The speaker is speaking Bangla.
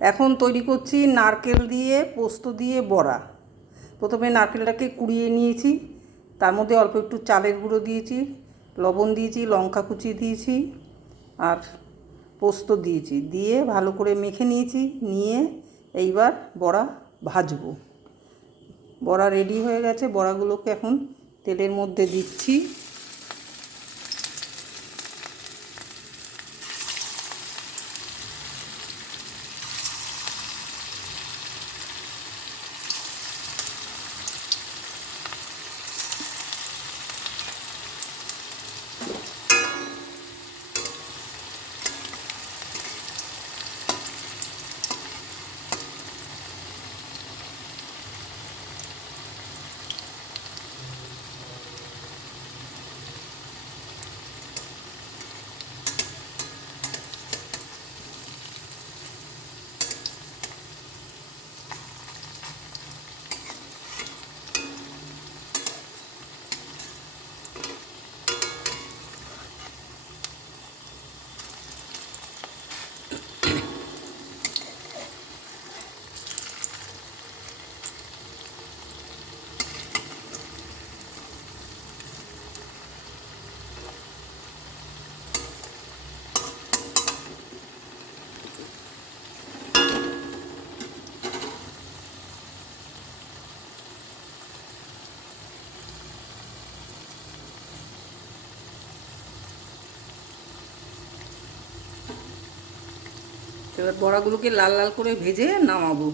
এখন তৈরি করছি নারকেল দিয়ে পোস্ত দিয়ে বড়া। প্রথমে নারকেলটাকে কুড়িয়ে নিয়েছি, তার মধ্যে অল্প একটু চালের গুঁড়ো দিয়েছি, লবণ দিয়েছি, লঙ্কা কুচি দিয়েছি আর পোস্ত দিয়েছি, দিয়ে ভালো করে মেখে নিয়েছি। নিয়ে এইবার বড়া ভাজবো। বড়া রেডি হয়ে গেছে, বড়াগুলোকে এখন তেলের মধ্যে দিচ্ছি। এবার বড়াগুলোকে লাল লাল করে ভেজে নামাবো।